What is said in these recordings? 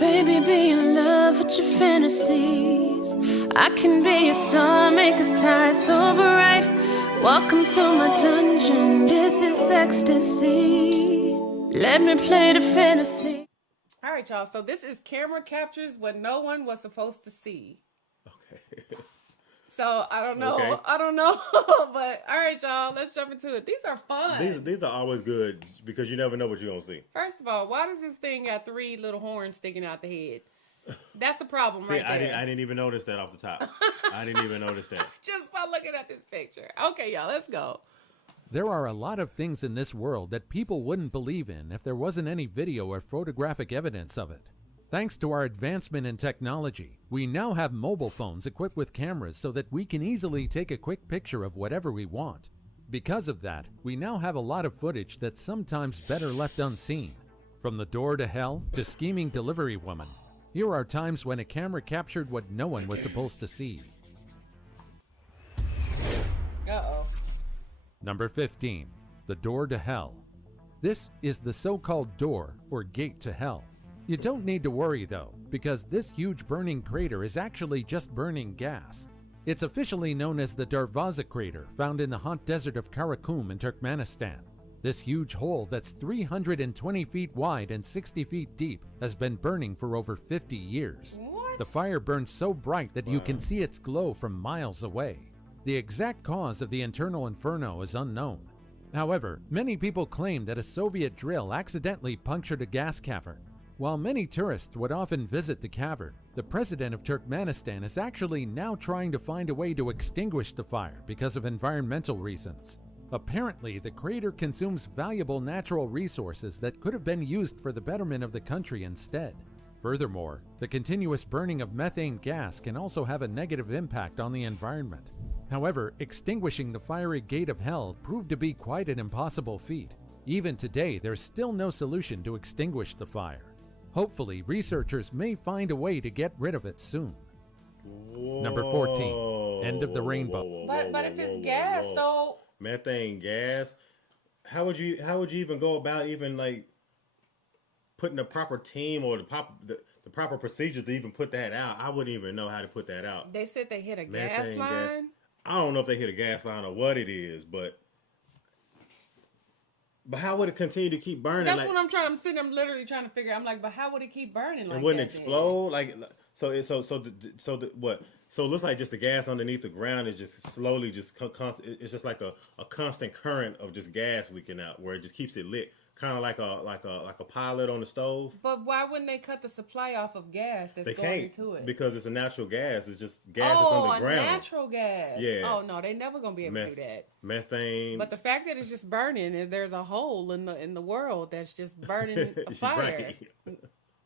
Baby, be in love with your fantasies. I can be a star, make us shine so bright. Welcome to my dungeon, this is ecstasy. Let me play the fantasy. All right, y'all, so this is camera captures what no one was supposed to see. Okay. So I don't know, Okay. but all right, y'all, let's jump into it. These are fun. These are always good because you never know what you're gonna see. First of all, why does this thing got 3 little horns sticking out the head? That's a problem right there. I didn't even notice that off the top. I didn't even notice that. Just by looking at this picture. Okay, y'all, let's go. There are a lot of things in this world that people wouldn't believe in if there wasn't any video or photographic evidence of it. Thanks to our advancement in technology, we now have mobile phones equipped with cameras so that we can easily take a quick picture of whatever we want. Because of that, we now have a lot of footage that's sometimes better left unseen. From the door to hell to scheming delivery woman, here are times when a camera captured what no one was supposed to see. Uh-oh. Number 15, the door to hell. This is the so-called door or gate to hell. You don't need to worry though, because this huge burning crater is actually just burning gas. It's officially known as the Darvaza crater, found in the hot desert of Karakum in Turkmenistan. This huge hole that's 320 feet wide and 60 feet deep has been burning for over 50 years. What? The fire burns so bright that you can see its glow from miles away. The exact cause of the internal inferno is unknown. However, many people claim that a Soviet drill accidentally punctured a gas cavern. While many tourists would often visit the cavern, the president of Turkmenistan is actually now trying to find a way to extinguish the fire because of environmental reasons. Apparently, the crater consumes valuable natural resources that could have been used for the betterment of the country instead. Furthermore, the continuous burning of methane gas can also have a negative impact on the environment. However, extinguishing the fiery gate of hell proved to be quite an impossible feat. Even today, there's still no solution to extinguish the fire. Hopefully, researchers may find a way to get rid of it soon. Whoa. Number 14, end of the rainbow. But if it's gas, though... Methane gas, how would you even go about even like putting the proper team or the proper procedures to even put that out? I wouldn't even know how to put that out. They said they hit a Methane gas line? I don't know if they hit a gas line or what it is, but how would it continue to keep burning? That's what I'm literally trying to figure out. I'm like, but how would it keep burning like that? It wouldn't explode? So it looks like just the gas underneath the ground is just slowly it's just like a constant current of just gas leaking out where it just keeps it lit. Kind of like a pilot on the stove. But why wouldn't they cut the supply off of gas that's going into it? Because it's a natural gas. It's just gas that's underground. Oh, a natural gas. Yeah. Oh, no, they never going to be able to do that. Methane. But the fact that it's just burning, is there's a hole in the world that's just burning a fire. Right.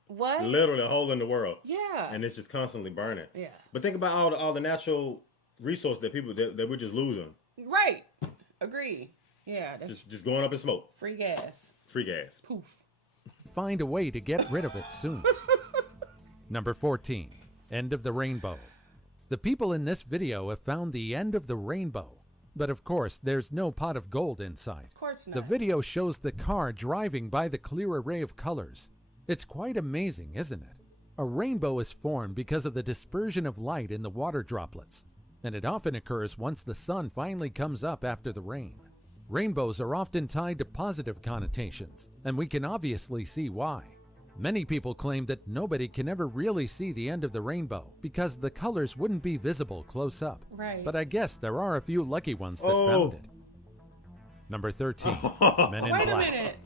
What? Literally a hole in the world. Yeah. And it's just constantly burning. Yeah. But think about all the natural resources that people that we're just losing. Right. Agree. Yeah. That's just going up in smoke. Free gas. Free gas. Poof. Find a way to get rid of it soon. Number 14, end of the rainbow. The people in this video have found the end of the rainbow. But of course, there's no pot of gold inside. Of course not. The video shows the car driving by the clear array of colors. It's quite amazing, isn't it? A rainbow is formed because of the dispersion of light in the water droplets, and it often occurs once the sun finally comes up after the rain. Rainbows are often tied to positive connotations, and we can obviously see why. Many people claim that nobody can ever really see the end of the rainbow because the colors wouldn't be visible close up. Right. But I guess there are a few lucky ones that found it. Number 13, Men in Black. Wait a minute.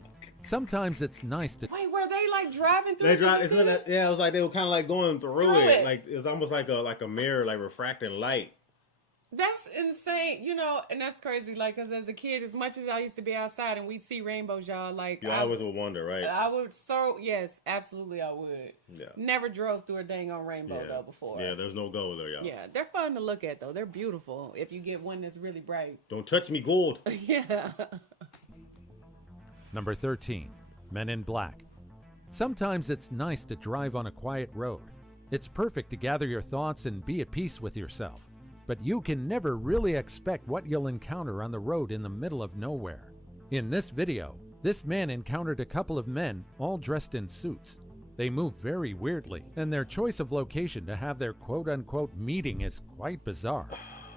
Sometimes it's nice to... Wait, were they like driving through They it? drive. It was like they were kind of like going through it. Like it's almost like a mirror, like refracting light. That's insane, and that's crazy. Like, cause as a kid, as much as I used to be outside and we'd see rainbows, y'all, like You always would wonder, right? I would. So yes, absolutely, I would. Yeah. Never drove through a dang on rainbow though before. Yeah, there's no gold there, y'all. Yeah, they're fun to look at though. They're beautiful if you get one that's really bright. Don't touch me, gold. Yeah. Number 13, Men in Black. Sometimes it's nice to drive on a quiet road. It's perfect to gather your thoughts and be at peace with yourself. But you can never really expect what you'll encounter on the road in the middle of nowhere. In this video, this man encountered a couple of men all dressed in suits. They move very weirdly, and their choice of location to have their quote-unquote meeting is quite bizarre.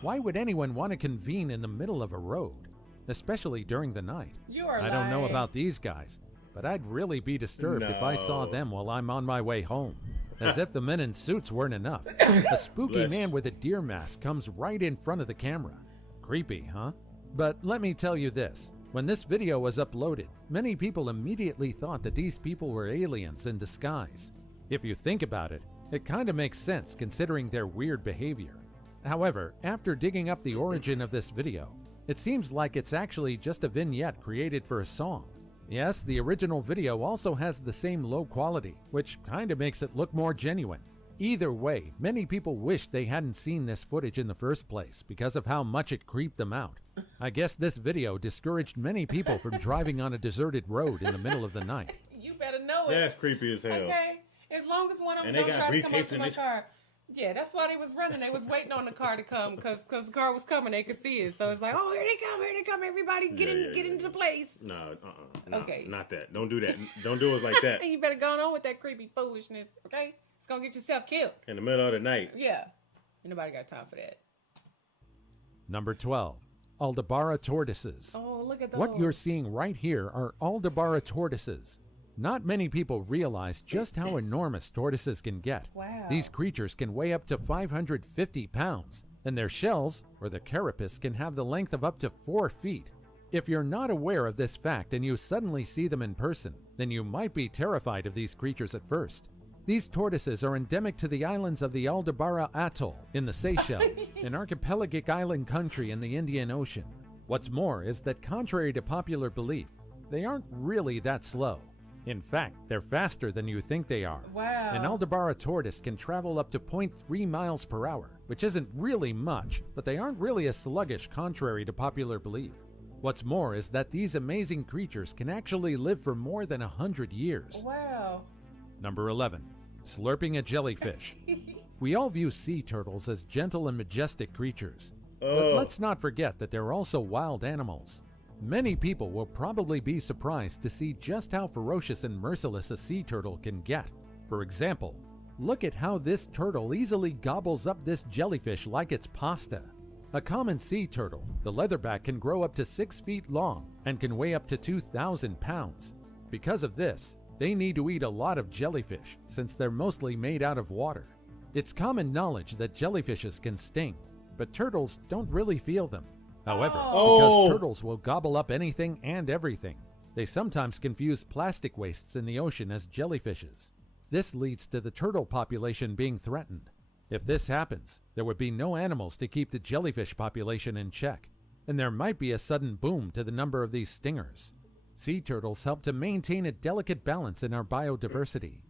Why would anyone want to convene in the middle of a road, especially during the night? I don't know about these guys, but I'd really be disturbed if I saw them while I'm on my way home. As if the men in suits weren't enough. A spooky man with a deer mask comes right in front of the camera. Creepy, huh? But let me tell you this. When this video was uploaded, many people immediately thought that these people were aliens in disguise. If you think about it, it kind of makes sense considering their weird behavior. However, after digging up the origin of this video, it seems like it's actually just a vignette created for a song. Yes, the original video also has the same low quality, which kind of makes it look more genuine. Either way, many people wish they hadn't seen this footage in the first place because of how much it creeped them out. I guess this video discouraged many people from driving on a deserted road in the middle of the night. You better know it. That's creepy as hell. Okay? As long as one of them And they don't got try to come up briefcase to in my this- car. Yeah, that's why they was running. They was waiting on the car to come because the car was coming. They could see it. So it's like, oh, here they come, everybody, get into place. No, Okay. not that. Don't do that. Don't do us like that. And you better go on with that creepy foolishness, okay? It's gonna get yourself killed. In the middle of the night. Yeah. Ain't nobody got time for that. Number 12. Aldebaran tortoises. Oh, look at those. What you're seeing right here are Aldebaran tortoises. Not many people realize just how enormous tortoises can get. Wow. These creatures can weigh up to 550 pounds, and their shells, or the carapace, can have the length of up to 4 feet. If you're not aware of this fact and you suddenly see them in person, then you might be terrified of these creatures at first. These tortoises are endemic to the islands of the Aldebaran Atoll in the Seychelles, an archipelagic island country in the Indian Ocean. What's more is that contrary to popular belief, they aren't really that slow. In fact, they're faster than you think they are. Wow. An Aldebaran tortoise can travel up to 0.3 miles per hour, which isn't really much, but they aren't really as sluggish contrary to popular belief. What's more is that these amazing creatures can actually live for more than 100 years. Wow. Number 11. Slurping a jellyfish. We all view sea turtles as gentle and majestic creatures. But let's not forget that they're also wild animals. Many people will probably be surprised to see just how ferocious and merciless a sea turtle can get. For example, look at how this turtle easily gobbles up this jellyfish like it's pasta. A common sea turtle, the leatherback, can grow up to 6 feet long and can weigh up to 2,000 pounds. Because of this, they need to eat a lot of jellyfish since they're mostly made out of water. It's common knowledge that jellyfishes can sting, but turtles don't really feel them. However, because turtles will gobble up anything and everything, they sometimes confuse plastic wastes in the ocean as jellyfishes. This leads to the turtle population being threatened. If this happens, there would be no animals to keep the jellyfish population in check, and there might be a sudden boom to the number of these stingers. Sea turtles help to maintain a delicate balance in our biodiversity.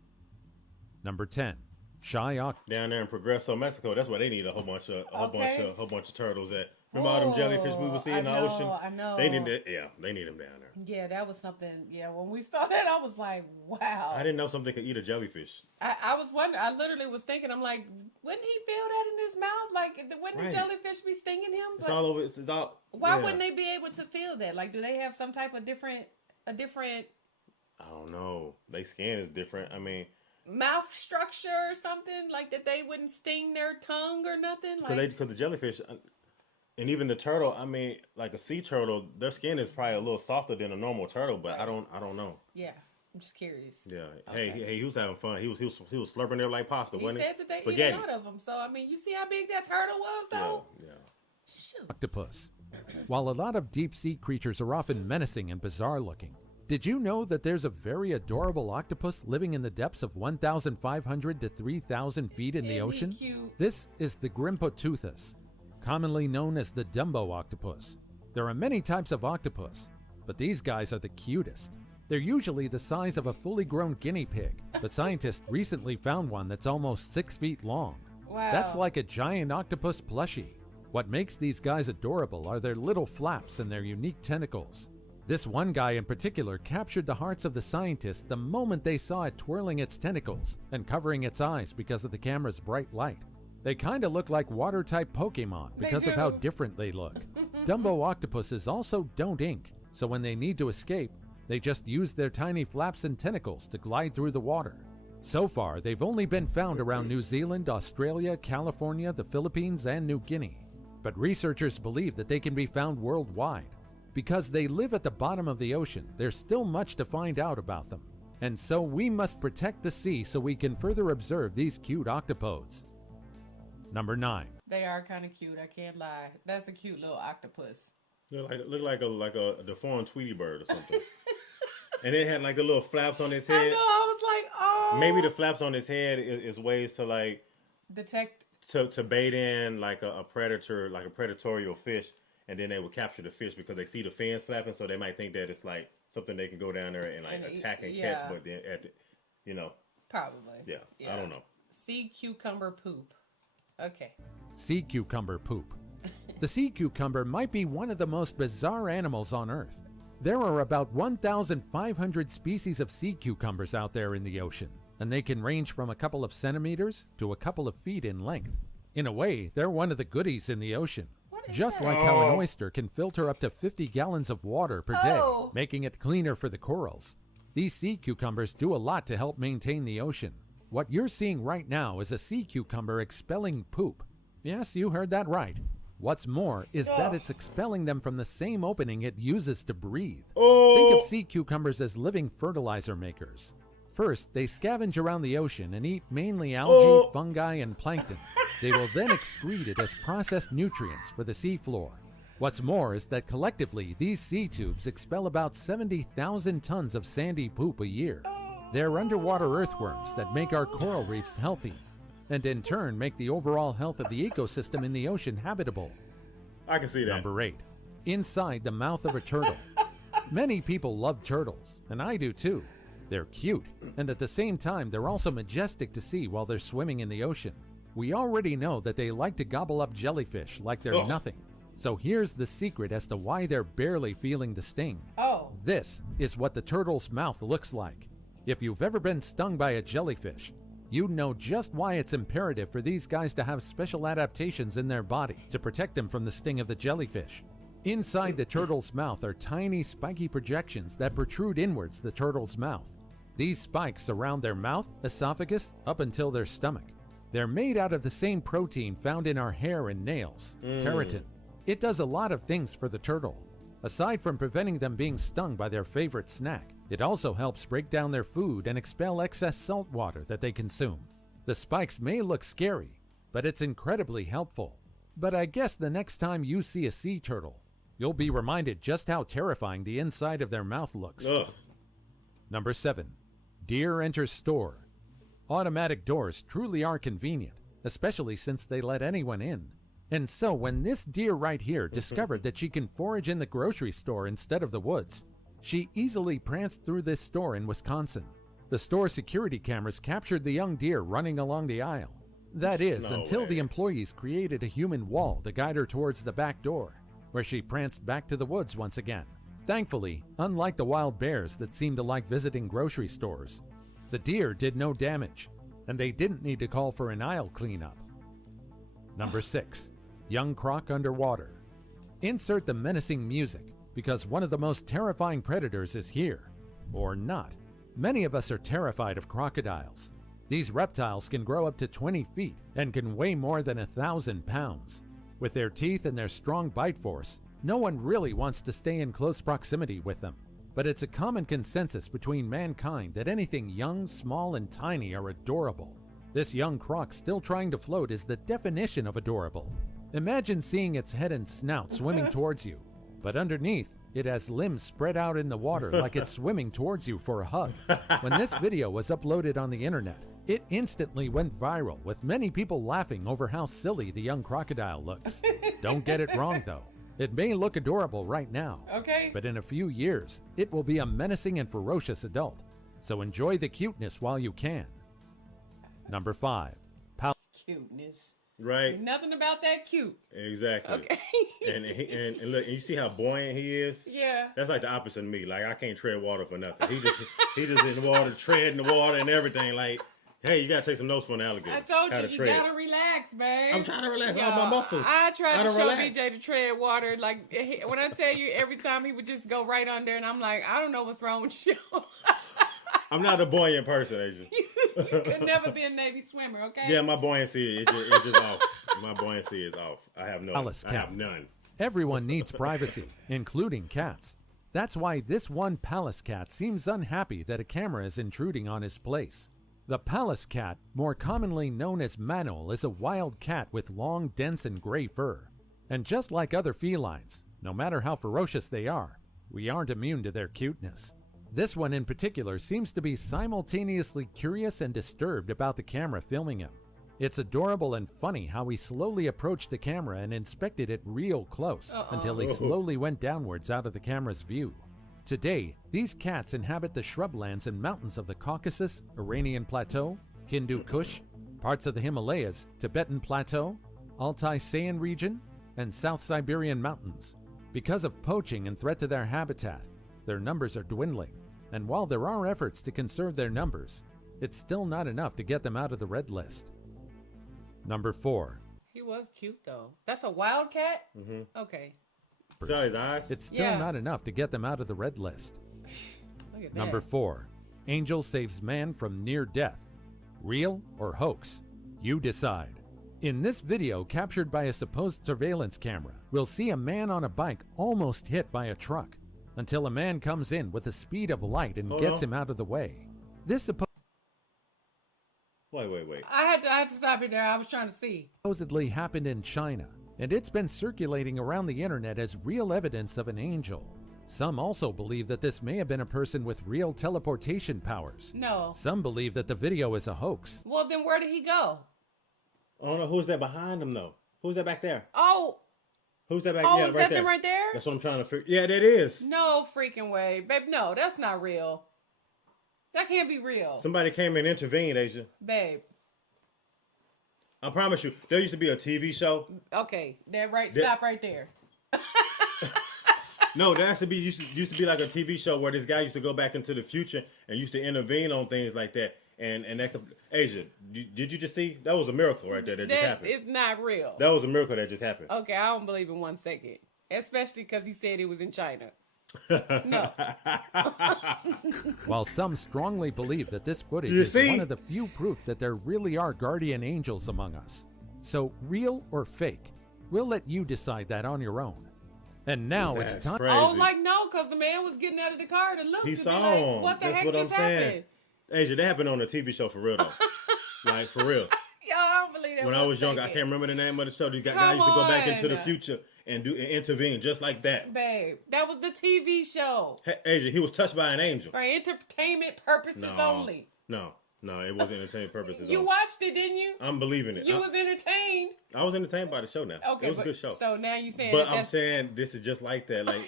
Number 10. Shy octopus. Down there in Progreso, Mexico, that's where they need a whole bunch of turtles at. Remember all them jellyfish we would see in the ocean? I know. They need that. Yeah, they need them down there. Yeah, that was something. Yeah, when we saw that, I was like, wow. I didn't know something could eat a jellyfish. I was wondering. I literally was thinking. I'm like, wouldn't he feel that in his mouth? Like, wouldn't the jellyfish be stinging him? It's all over. It's all. Why wouldn't they be able to feel that? Like, do they have some type of a different? I don't know. Their skin is different. I mean, mouth structure or something like that. They wouldn't sting their tongue or nothing. Because the jellyfish. And even the turtle, I mean, like a sea turtle, their skin is probably a little softer than a normal turtle, but right. I don't know. Yeah, I'm just curious. Yeah. Okay. Hey, he was having fun. He was slurping there like pasta, wasn't he? He said that they eat a lot of them. So I mean, you see how big that turtle was, though. Yeah. Shoot. Octopus. While a lot of deep sea creatures are often menacing and bizarre looking, did you know that there's a very adorable octopus living in the depths of 1,500 to 3,000 feet in the ocean? Cute. This is the Grimpoteuthis, commonly known as the Dumbo octopus. There are many types of octopus, but these guys are the cutest. They're usually the size of a fully grown guinea pig, but scientists recently found one that's almost 6 feet long. Wow. That's like a giant octopus plushie. What makes these guys adorable are their little flaps and their unique tentacles. This one guy in particular captured the hearts of the scientists the moment they saw it twirling its tentacles and covering its eyes because of the camera's bright light. They kinda look like water-type Pokemon because of how different they look. Dumbo octopuses also don't ink, so when they need to escape, they just use their tiny flaps and tentacles to glide through the water. So far, they've only been found around New Zealand, Australia, California, the Philippines, and New Guinea. But researchers believe that they can be found worldwide. Because they live at the bottom of the ocean, there's still much to find out about them. And so we must protect the sea so we can further observe these cute octopodes. Number 9. They are kind of cute, I can't lie. That's a cute little octopus. Look like a deformed Tweety bird or something. And it had like the little flaps on his head. I know, I was like, oh. Maybe the flaps on his head is ways to like detect to bait in like a predator, like a predatorial fish, and then they will capture the fish because they see the fins flapping, so they might think that it's like something they can go down there and like attack and catch. But then probably. Yeah, I don't know. Sea cucumber poop. Okay. Sea cucumber poop. The sea cucumber might be one of the most bizarre animals on Earth. There are about 1,500 species of sea cucumbers out there in the ocean, and they can range from a couple of centimeters to a couple of feet in length. In a way, they're one of the goodies in the ocean. Just like how an oyster can filter up to 50 gallons of water per day, making it cleaner for the corals. These sea cucumbers do a lot to help maintain the ocean. What you're seeing right now is a sea cucumber expelling poop. Yes, you heard that right. What's more is that it's expelling them from the same opening it uses to breathe. Think of sea cucumbers as living fertilizer makers. First, they scavenge around the ocean and eat mainly algae, fungi, and plankton. They will then excrete it as processed nutrients for the seafloor. What's more is that collectively, these sea tubes expel about 70,000 tons of sandy poop a year. They're underwater earthworms that make our coral reefs healthy, and in turn make the overall health of the ecosystem in the ocean habitable. I can see that. Number 8. Inside the mouth of a turtle. Many people love turtles, and I do too. They're cute, and at the same time, they're also majestic to see while they're swimming in the ocean. We already know that they like to gobble up jellyfish like they're nothing. So here's the secret as to why they're barely feeling the sting. This is what the turtle's mouth looks like. If you've ever been stung by a jellyfish, you know just why it's imperative for these guys to have special adaptations in their body to protect them from the sting of the jellyfish. Inside the turtle's mouth are tiny spiky projections that protrude inwards the turtle's mouth. These spikes surround their mouth, esophagus, up until their stomach. They're made out of the same protein found in our hair and nails, keratin. It does a lot of things for the turtle. Aside from preventing them being stung by their favorite snack, it also helps break down their food and expel excess salt water that they consume. The spikes may look scary, but it's incredibly helpful. But I guess the next time you see a sea turtle, you'll be reminded just how terrifying the inside of their mouth looks. Number 7. Deer enter store. Automatic doors truly are convenient, especially since they let anyone in. And so when this deer right here discovered that she can forage in the grocery store instead of the woods, she easily pranced through this store in Wisconsin. The store security cameras captured the young deer running along the aisle. That is, until the employees created a human wall to guide her towards the back door, where she pranced back to the woods once again. Thankfully, unlike the wild bears that seem to like visiting grocery stores, the deer did no damage, and they didn't need to call for an aisle cleanup. Number 6. Young croc underwater. Insert the menacing music, because one of the most terrifying predators is here. Or not. Many of us are terrified of crocodiles. These reptiles can grow up to 20 feet and can weigh more than 1,000 pounds. With their teeth and their strong bite force, no one really wants to stay in close proximity with them. But it's a common consensus between mankind that anything young, small, and tiny are adorable. This young croc still trying to float is the definition of adorable. Imagine seeing its head and snout swimming towards you, but underneath, it has limbs spread out in the water like it's swimming towards you for a hug. When this video was uploaded on the internet, it instantly went viral, with many people laughing over how silly the young crocodile looks. Don't get it wrong though. It may look adorable right now, but in a few years, it will be a menacing and ferocious adult. So enjoy the cuteness while you can. Number 5. Cuteness. Right. Nothing about that cute. Exactly. Okay. and look, and you see how buoyant he is? Yeah. That's like the opposite of me. Like, I can't tread water for nothing. He just in the water, treading the water and everything. Like, hey, you gotta take some notes from an alligator. I told you, you tread. gotta relax, man. I'm trying to relax all my muscles. I tried to show relax. BJ to tread water. Like, when I tell you, every time he would just go right under, and I'm like, I don't know what's wrong with you. I'm not a buoyant person, Asia. You could never be a Navy swimmer, okay? Yeah, my buoyancy it's just off. My buoyancy is off. I have none. Everyone needs privacy, including cats. That's why this one palace cat seems unhappy that a camera is intruding on his place. The palace cat, more commonly known as Manol, is a wild cat with long, dense, and gray fur. And just like other felines, no matter how ferocious they are, we aren't immune to their cuteness. This one in particular seems to be simultaneously curious and disturbed about the camera filming him. It's adorable and funny how he slowly approached the camera and inspected it real close until he slowly went downwards out of the camera's view. Today, these cats inhabit the shrublands and mountains of the Caucasus, Iranian Plateau, Hindu Kush, parts of the Himalayas, Tibetan Plateau, Altai Sayan region, and South Siberian mountains. Because of poaching and threat to their habitat, their numbers are dwindling, and while there are efforts to conserve their numbers, it's still not enough to get them out of the red list. Number 4. He was cute though. That's a wild cat? Mm-hmm. Okay. Saw his eyes? It's still not enough to get them out of the red list. Look at Number that. 4. Angel saves man from near death. Real or hoax? You decide. In this video captured by a supposed surveillance camera, we'll see a man on a bike almost hit by a truck until a man comes in with the speed of light and gets him out of the way. This Wait. I had to stop it there. I was trying to see. supposedly happened in China, and it's been circulating around the internet as real evidence of an angel. Some also believe that this may have been a person with real teleportation powers. No. Some believe that the video is a hoax. Well, then where did he go? I don't know who's that behind him though. Who's that back there? Oh. Who's that back? Oh, yeah, is right that there. them right there? That's what I'm trying to figure. Yeah, that is. No freaking way. Babe, no, that's not real. That can't be real. Somebody came and intervened, Asia. Babe. I promise you, there used to be a TV show. Okay, stop right there. No, there used to be like a TV show where this guy used to go back into the future and used to intervene on things like that. And that could, Asia, did you just see? That was a miracle right there that just happened. It's not real. That was a miracle that just happened. Okay, I don't believe in 1 second. Especially because he said it was in China. No. While some strongly believe that this footage You is see? one of the few proof that there really are guardian angels among us. So, real or fake? We'll let you decide that on your own. And now it's That's time. crazy. Oh, like no, because the man was getting out of the car to look. He to saw be like, him. what the That's heck what just I'm saying. happened? Asia, that happened on a TV show for real though. Like for real. Yo, I don't believe that. When I was younger, I can't remember the name of the show. The guy used to go back into the future and intervene just like that. Babe, that was the TV show. Hey, Asia, he was touched by an angel. For entertainment purposes only. No, it wasn't entertainment purposes. You only. watched it, didn't you? I'm believing it. You was entertained. I was entertained by the show now. Okay, it was a good show. So now you saying But that I'm that's... saying this is just like that. Like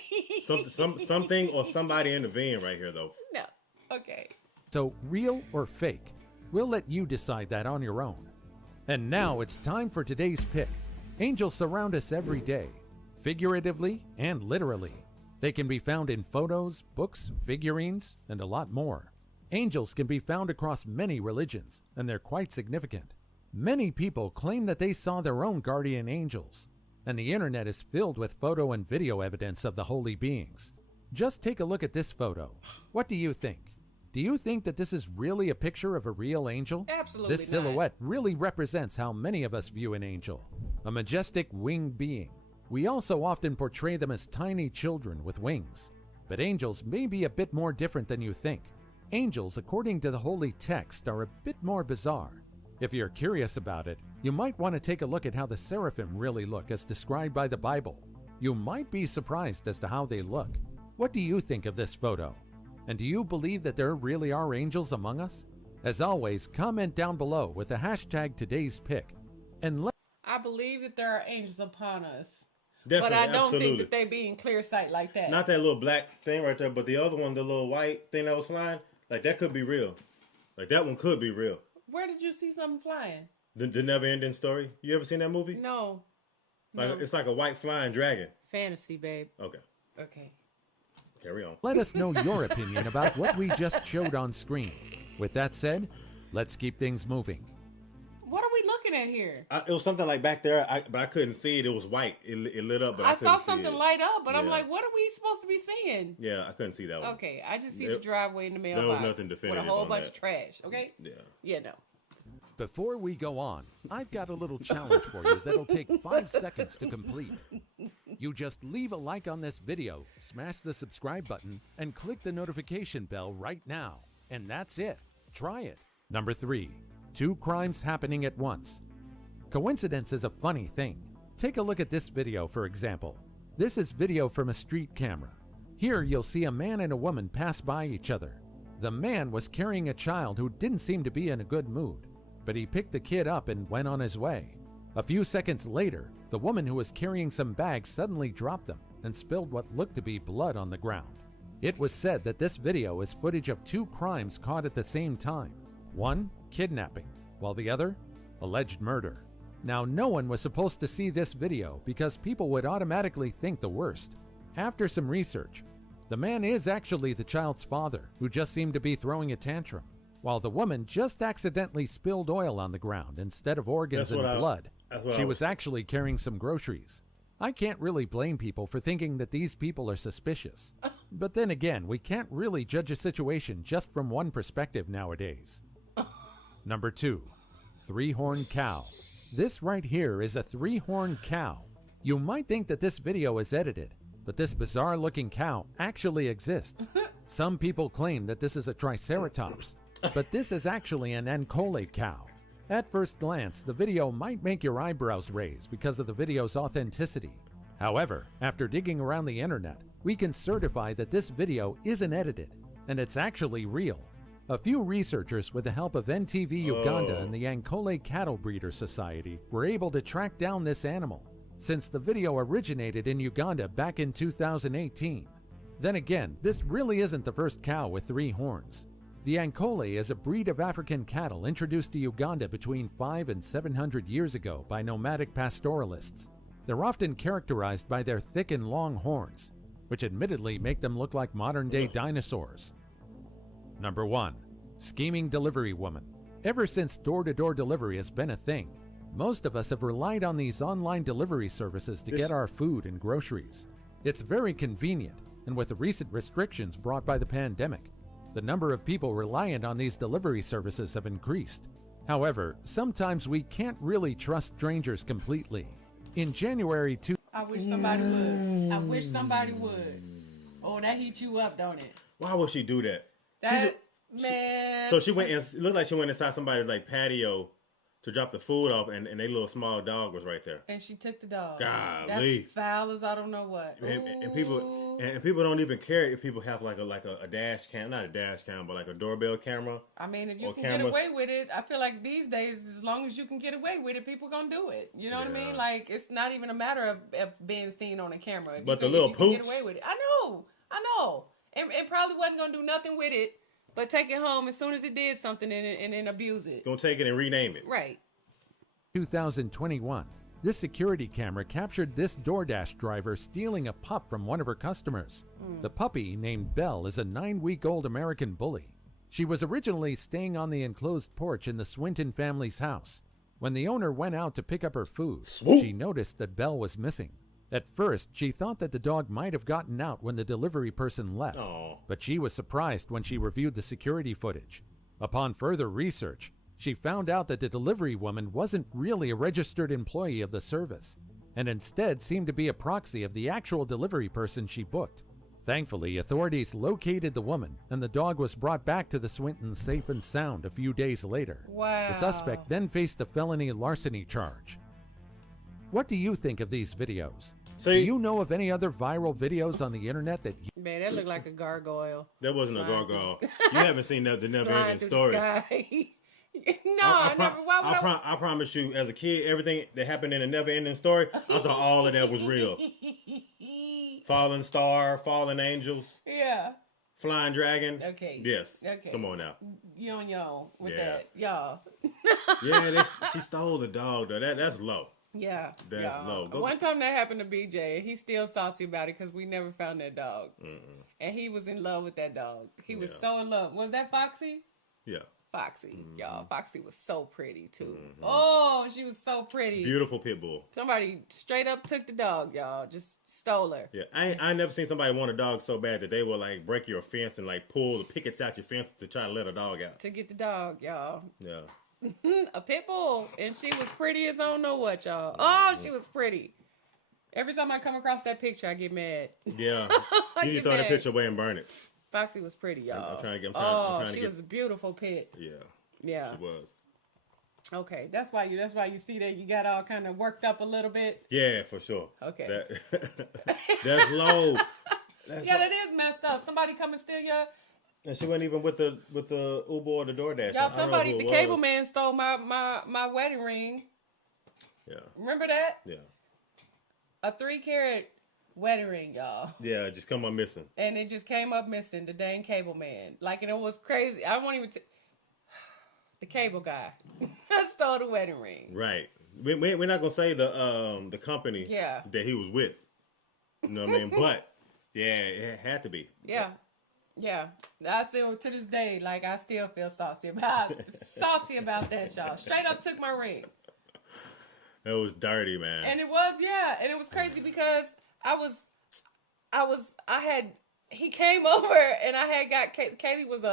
something or somebody intervened right here though. No. Okay. So, real or fake? We'll let you decide that on your own. And now it's time for today's pick. Angels surround us every day, figuratively and literally. They can be found in photos, books, figurines, and a lot more. Angels can be found across many religions, and they're quite significant. Many people claim that they saw their own guardian angels, and the internet is filled with photo and video evidence of the holy beings. Just take a look at this photo. What do you think? Do you think that this is really a picture of a real angel? Absolutely This not. silhouette really represents how many of us view an angel, a majestic winged being. We also often portray them as tiny children with wings. But angels may be a bit more different than you think. Angels, according to the holy text, are a bit more bizarre. If you're curious about it, you might want to take a look at how the seraphim really look as described by the Bible. You might be surprised as to how they look. What do you think of this photo? And do you believe that there really are angels among us? As always, comment down below with the hashtag today's pick. And I believe that there are angels upon us. Definitely, But I don't absolutely. think that they be in clear sight like that. Not that little black thing right there, but the other one, the little white thing that was flying, like that could be real. Like that one could be real. Where did you see something flying? The Never Ending Story. You ever seen that movie? No. Like No. it's like a white flying dragon. Fantasy, babe. Okay, Okay. carry on. let us know your opinion about what we just showed on screen. With that said, let's keep things moving. What are we looking at here? It was something like back there, but I couldn't see it. It was white. It lit up, but I couldn't saw see something it. light up, but I'm Yeah. like, what are we supposed to be seeing? Yeah, I couldn't see that one. Okay, I just see the driveway in the mailbox. There was nothing definitive with a whole on bunch that. of trash. Okay. Yeah. Yeah, no. Before we go on, I've got a little challenge for you that'll take 5 seconds to complete. You just leave a like on this video, smash the subscribe button, and click the notification bell right now. And that's it. Try it. Number 3. 2 crimes happening at once. Coincidence is a funny thing. Take a look at this video, for example. This is video from a street camera. Here you'll see a man and a woman pass by each other. The man was carrying a child who didn't seem to be in a good mood, but he picked the kid up and went on his way. A few seconds later, the woman who was carrying some bags suddenly dropped them and spilled what looked to be blood on the ground. It was said that this video is footage of 2 crimes caught at the same time. One, kidnapping, while the other, alleged murder. Now, no one was supposed to see this video because people would automatically think the worst. After some research, the man is actually the child's father, who just seemed to be throwing a tantrum, while the woman just accidentally spilled oil on the ground instead of organs and blood. She was actually carrying some groceries. I can't really blame people for thinking that these people are suspicious. But then again, we can't really judge a situation just from one perspective nowadays. Number 2, 3-horned cow. This right here is a 3-horned cow. You might think that this video is edited, but this bizarre-looking cow actually exists. Some people claim that this is a triceratops, but this is actually an ancole cow. At first glance, the video might make your eyebrows raise because of the video's authenticity. However, after digging around the internet, we can certify that this video isn't edited, and it's actually real. A few researchers with the help of NTV Uganda and the Ancole Cattle Breeder Society were able to track down this animal, since the video originated in Uganda back in 2018. Then again, this really isn't the first cow with 3 horns. The Ancole is a breed of African cattle introduced to Uganda between 500 and 700 years ago by nomadic pastoralists. They're often characterized by their thick and long horns, which admittedly make them look like modern-day dinosaurs. Number 1. Scheming delivery woman. Ever since door-to-door delivery has been a thing, most of us have relied on these online delivery services to get our food and groceries. It's very convenient, and with the recent restrictions brought by the pandemic, the number of people reliant on these delivery services have increased. However, sometimes we can't really trust strangers completely. In January I wish somebody would. I wish somebody would. Oh, that heats you up, don't it? Why would she do that? Man. So she went in, it looked like she went inside somebody's like patio to drop the food off, and their little small dog was right there. And she took the dog. Golly. That's foul as I don't know what. And people don't even care if people have like a dash cam, not a dash cam, but like a doorbell camera. I mean, if you can get away with it, I feel like these days, as long as you can get away with it, people gonna do it. You know what I mean? Like, it's not even a matter of being seen on a camera. But the little pooch. Get away with it. I know. And it probably wasn't gonna do nothing with it, but take it home as soon as it did something and then abuse it. Gonna take it and rename it. Right. 2021, this security camera captured this DoorDash driver stealing a pup from one of her customers. The puppy, named Belle, is a 9-week-old American bully. She was originally staying on the enclosed porch in the Swinton family's house. When the owner went out to pick up her food, she noticed that Belle was missing. At first, she thought that the dog might have gotten out when the delivery person left, but she was surprised when she reviewed the security footage. Upon further research, she found out that the delivery woman wasn't really a registered employee of the service, and instead seemed to be a proxy of the actual delivery person she booked. Thankfully, authorities located the woman, and the dog was brought back to the Swintons safe and sound a few days later. Wow. The suspect then faced a felony larceny charge. What do you think of these videos? Do you know of any other viral videos on the internet that you... Man, that looked like a gargoyle. That wasn't a gargoyle. You haven't seen the never-ending story. I promise you, as a kid, everything that happened in a never-ending story, I thought all of that was real. Fallen star, fallen angels. Yeah. Flying dragon. Okay. Yes. Okay. Come on now. You on your own with that, y'all. Yeah, she stole the dog though. That's low. Yeah. That's low. One time that happened to BJ. He's still salty about it because we never found that dog. And he was in love with that dog. He was so in love. Was that Foxy? Yeah. Foxy, y'all. Foxy was so pretty too. Oh, she was so pretty. Beautiful pit bull. Somebody straight up took the dog, y'all. Just stole her. Yeah, I never seen somebody want a dog so bad that they will like break your fence and like pull the pickets out your fence to try to let a dog out. To get the dog, y'all. Yeah. A pit bull, and she was pretty as I don't know what, y'all. Oh, she was pretty. Every time I come across that picture, I get mad. Yeah. You need to throw that picture away and burn it. Foxy was pretty, y'all. I'm trying to get. She was a beautiful pit. Yeah. Yeah. She was. Okay, that's why you see that you got all kind of worked up a little bit. Yeah, for sure. Okay. That's low. That is messed up. Somebody come and steal your. And she wasn't even with the Uber or the DoorDash. Y'all, the cable man stole my wedding ring. Yeah. Remember that? Yeah. A 3-carat wedding ring, y'all. Yeah, it just come up missing. And it just came up missing, the dang cable man. Like, and it was crazy. I won't even... the cable guy stole the wedding ring. Right. We're not going to say the company that he was with. You know what I mean? But, yeah, it had to be. Yeah. Yeah. I still, to this day, like, I still feel salty about that, y'all. Straight up took my ring. It was dirty, man. And it was, and it was crazy because he came over and I had got, Kaylee was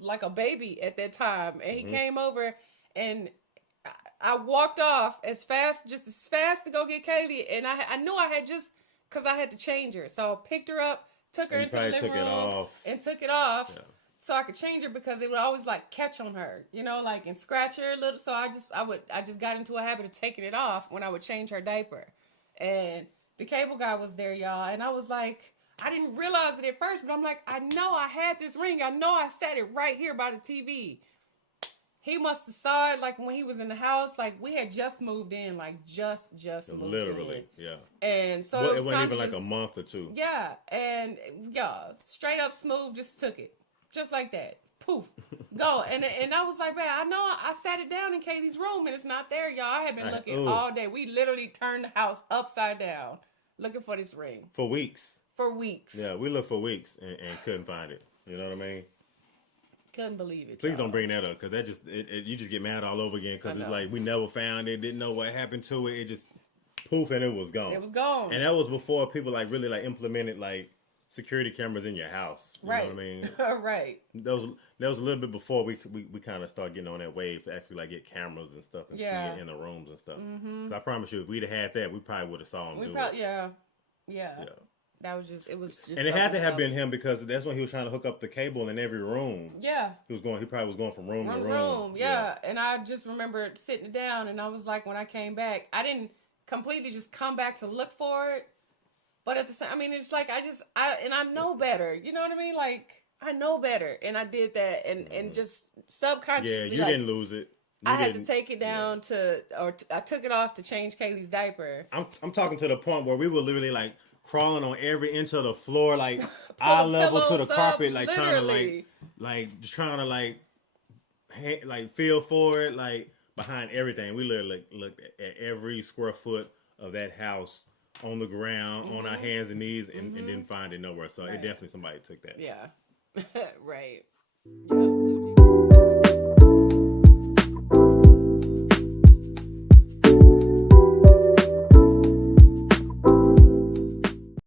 like a baby at that time. And he came over and I walked off as fast to go get Kaylee. And I knew I had cause I had to change her. So I picked her up, took her into the living room and took it off. Yeah. So I could change her because it would always like catch on her, you know, like and scratch her a little. So I just got into a habit of taking it off when I would change her diaper. And the cable guy was there, y'all. And I was like, I didn't realize it at first, but I'm like, I know I had this ring. I know I set it right here by the TV. He must have saw it like when he was in the house. Like we had just moved in, like just moved literally, in. Yeah. And so it wasn't even like a month or two. Yeah, and straight up smooth, just took it. Just like that. Poof. Go. And I was like, man, I know I sat it down in Katie's room and it's not there, y'all. I have been looking all day. We literally turned the house upside down looking for this ring. For weeks. Yeah, we looked for weeks and couldn't find it. You know what I mean? Couldn't believe it. Please don't bring that up because that just you just get mad all over again because it's like we never found it, didn't know what happened to it. It just poof and it was gone. It was gone. And that was before people like really like implemented like security cameras in your house. You know what I mean? Right. That was a little bit before we kind of started getting on that wave to actually like get cameras and stuff and see it in the rooms and stuff. Mm-hmm. So I promise you, if we'd have had that, we probably would have saw him do it. Yeah. That was just, it was just. And it had to have been him because that's when he was trying to hook up the cable in every room. Yeah. He probably was going from room to room. Yeah. And I just remember sitting down and I was like, when I came back, I didn't completely just come back to look for it. But at the same, I mean, it's like, I know better. You know what I mean? Like, I know better. And I did that and just subconsciously. Yeah, you didn't lose it. I had to take it down I took it off to change Kaylee's diaper. I'm talking to the point where we were literally like crawling on every inch of the floor, like eye level to the carpet, like literally. trying to like feel for it, like behind everything. We literally looked at every square foot of that house on the ground, on our hands and knees, and didn't find it nowhere. So it definitely somebody took that. Yeah. Right. Yeah.